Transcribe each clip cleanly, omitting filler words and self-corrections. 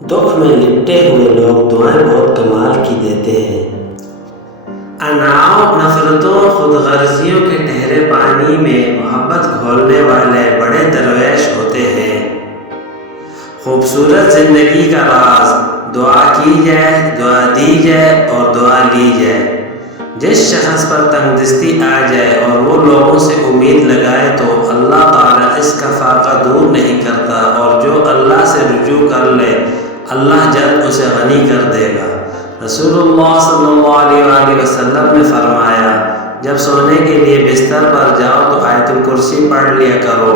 دکھ میں لپٹے ہوئے لوگ دعائیں بہت کمال کی دیتے ہیں۔ اناؤ نفرتوں خود غرضیوں کے ٹھہرے پانی میں محبت گھولنے والے بڑے درویش ہوتے ہیں۔ خوبصورت زندگی کا راز دعا کی جائے، دعا دی جائے اور دعا لی جائے۔ جس شخص پر تنگ دستی آ جائے اور وہ لوگوں سے امید لگائے تو اللہ تعالیٰ اس کا فاقہ دور نہیں کرتا، اور جو اللہ سے رجوع کر لے اللہ جلد اسے غنی کر دے گا۔ رسول اللہ صلی اللہ علیہ وآلہ وسلم نے فرمایا، جب سونے کے لیے بستر پر جاؤ تو آیت الکرسی پڑھ لیا کرو،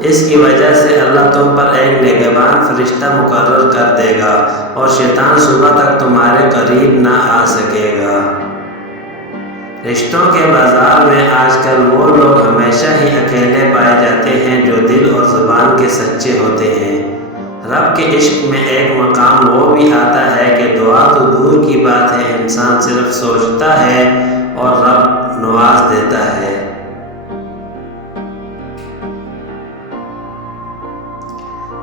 اس کی وجہ سے اللہ تم پر ایک نگہبان فرشتہ مقرر کر دے گا اور شیطان صبح تک تمہارے قریب نہ آ سکے گا۔ رشتوں کے بازار میں آج کل وہ لوگ ہمیشہ ہی اکیلے پائے جاتے ہیں جو دل اور زبان کے سچے ہوتے ہیں۔ رب کے عشق میں ایک مقام وہ بھی آتا ہے کہ دعا تو دور کی بات ہے، انسان صرف سوچتا ہے اور رب نواز دیتا ہے۔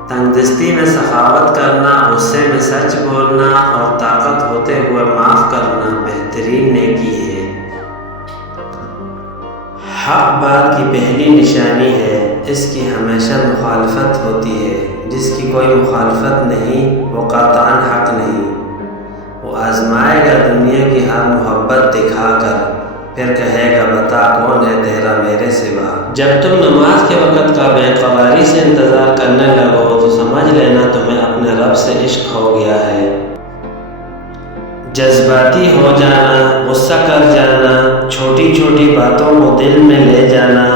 تنگ دستی میں سخاوت کرنا، غصے میں سچ بولنا اور طاقت ہوتے ہوئے معاف کرنا بہترین نیکی ہے۔ حق بات کی پہلی نشانی ہے، اس کی ہمیشہ مخالفت ہوتی ہے۔ جس کی کوئی مخالفت نہیں وہ قطعاً حق نہیں۔ وہ آزمائے گا دنیا کی ہر محبت دکھا کر، پھر کہے گا بتا کون ہے تیرا میرے سوا۔ جب تم نماز کے وقت کا بے قراری سے انتظار کرنے لگو تو سمجھ لینا تمہیں اپنے رب سے عشق ہو گیا ہے۔ جذباتی ہو جانا، غصہ کر جانا، چھوٹی چھوٹی باتوں کو دل میں لے جانا،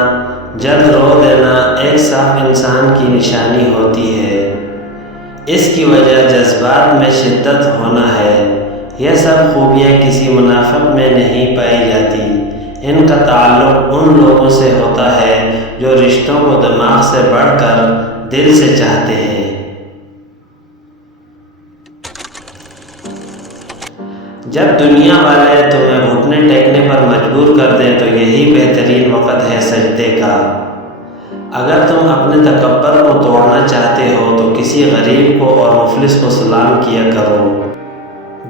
جلد رو دینا ایک صاف انسان کی نشانی ہوتی ہے۔ اس کی وجہ جذبات میں شدت ہونا ہے۔ یہ سب خوبیاں کسی منافق میں نہیں پائی جاتی۔ ان کا تعلق ان لوگوں سے ہوتا ہے جو رشتوں کو دماغ سے بڑھ کر دل سے چاہتے ہیں۔ جب دنیا والے تمہیں گھٹنے ٹیکنے پر مجبور کر دیں تو یہی بہترین وقت ہے سجدے کا۔ اگر تم اپنے تکبر کو توڑنا چاہتے ہو تو کسی غریب کو اور مفلس کو سلام کیا کرو۔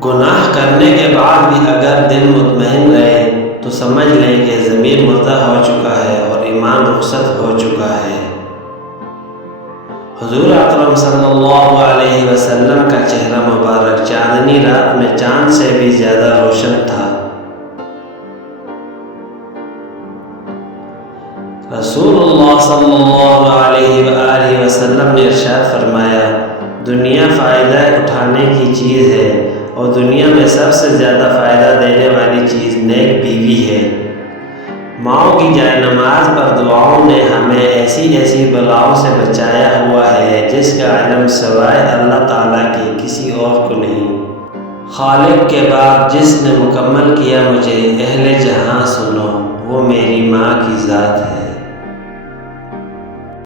گناہ کرنے کے بعد بھی اگر دل مطمئن رہے تو سمجھ لیں کہ ضمیر مردہ ہو چکا ہے اور ایمان رخصت ہو چکا ہے۔ حضور اکرم صلی اللہ علیہ وسلم کا چہرہ مبارک چاندنی رات میں چاند سے بھی زیادہ روشن تھا۔ رسول اللہ صلی اللہ علیہ وآلہ وسلم نے ارشاد فرمایا، دنیا فائدہ اٹھانے کی چیز ہے اور دنیا میں سب سے زیادہ فائدہ دینے والی چیز نیک بیوی ہے۔ ماؤں کی جائے نماز پر دعاؤں نے ہمیں ایسی ایسی بلاؤں سے بچایا ہوا ہے جس کا علم سوائے اللہ تعالیٰ کے کسی اور کو نہیں۔ خالق کے بعد جس نے مکمل کیا مجھے، اہل جہاں سنو، وہ میری ماں کی ذات ہے۔